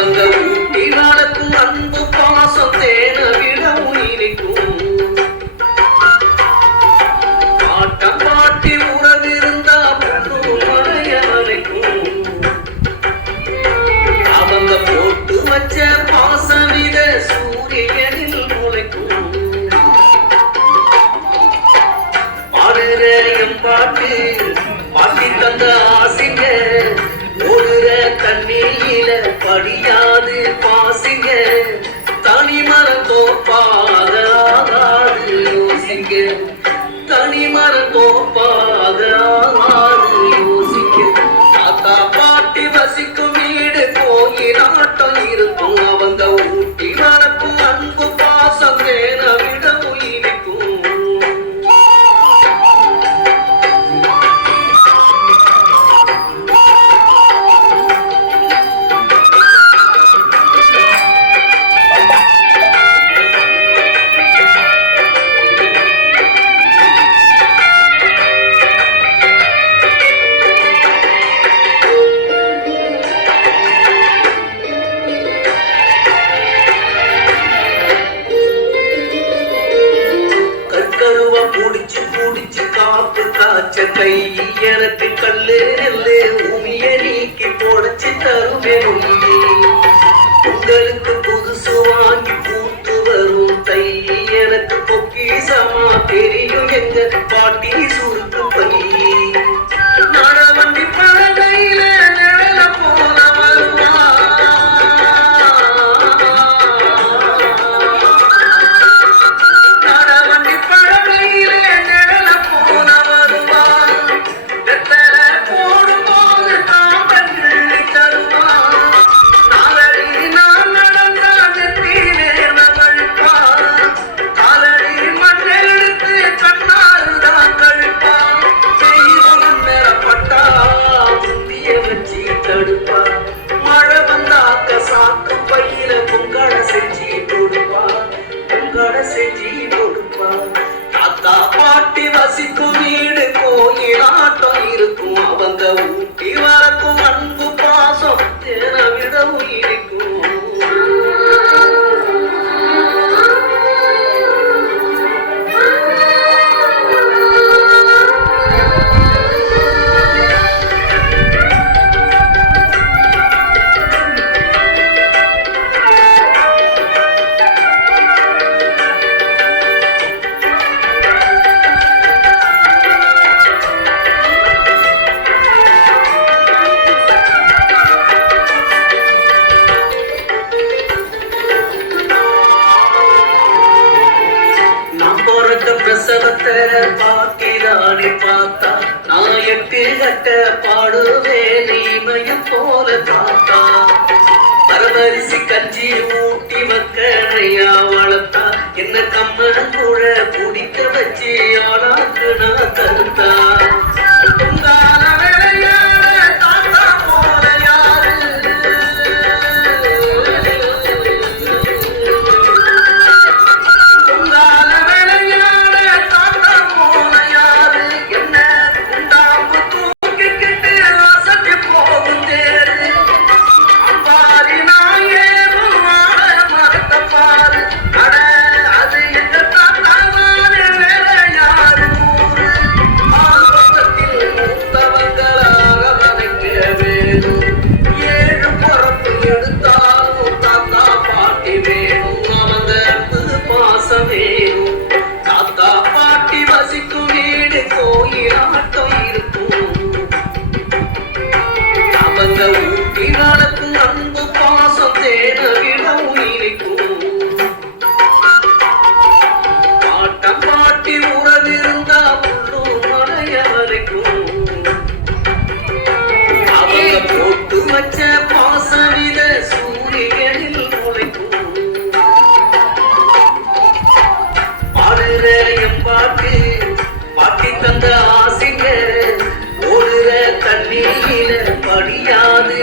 அவங்க ஊட்டி நடக்கும் அன்பு பாசம் தேன விட உயிரிக்கும் பாட்டம் பாட்டி உறவிருந்தா மழைய மலைக்கும் அவங்க போட்டு வச்ச பாசமித சூரியனில் முளைக்கும் பாடுற எம்பாட்டு பாட்டி தந்த ஆசைங்க ஓடுற தண்ணீர படியாது பாசிங்க தனிமரம் தோப்பாக ஆகாது யோசிங்க தனிமரம் தோப்பாக ஆகாது யோசிங்க தாத்தா பாட்டி வசிக்கும் வீடு கோயிலாட்டம் இருக்கும் அவங்க ஊட்டி நடக்கும் அன்பு பாசம் தேன விட உயிரிக்கும் புடிச்சு புடிச்சு காப்பு காய்ச்ச கை எனக்கு கல்லு நெல்லு பூமிய நீக்கி போடச்சு தருமே உங்களுக்கு புதுசு வாங்கி பூத்து வரும் தை எனக்கு பொக்கிசமா தெரியும் எங்க பாட்டி சுருக்கு பை நடவண்டி பழகையில நிழல போல வருவா தாத்தா பாட்டி வசிக்கும் வீடு கோயிலாட்டம் இருக்கும் அவங்க ஊட்டி வரக்கும் அன்பு பாசம் தேன விட உயிரிக்கும் பிரசவத்தை பாட்டிதானே பார்த்தா நான் 8 கட்ட பாடுவேன் இமையும் போல தாத்தா பரவரிசி கஞ்சி ஊட்டி மக்களையா வளர்த்தா என்ன கம்மன் கூட குடிக்க வச்சு ஆளாக்கு நான் தருத்தா தாத்தா பாட்டி வசிக்கும் வீடு கோயிலாட்டம் இருக்கும் அவங்க ஊட்டி நடக்கும் அன்பு பாசம் தேன விட உயிரிக்கும் பாட்டம் பாட்டி உறவிருந்தா உள்ளூர் மழைய வரைக்கும் அவங்க போட்டு வச்ச பாசமித சூரியனில் முளைக்கும் எம்பாட்டு பாட்டி தந்த ஆசைங்க ஓடுற தண்ணீர படியாது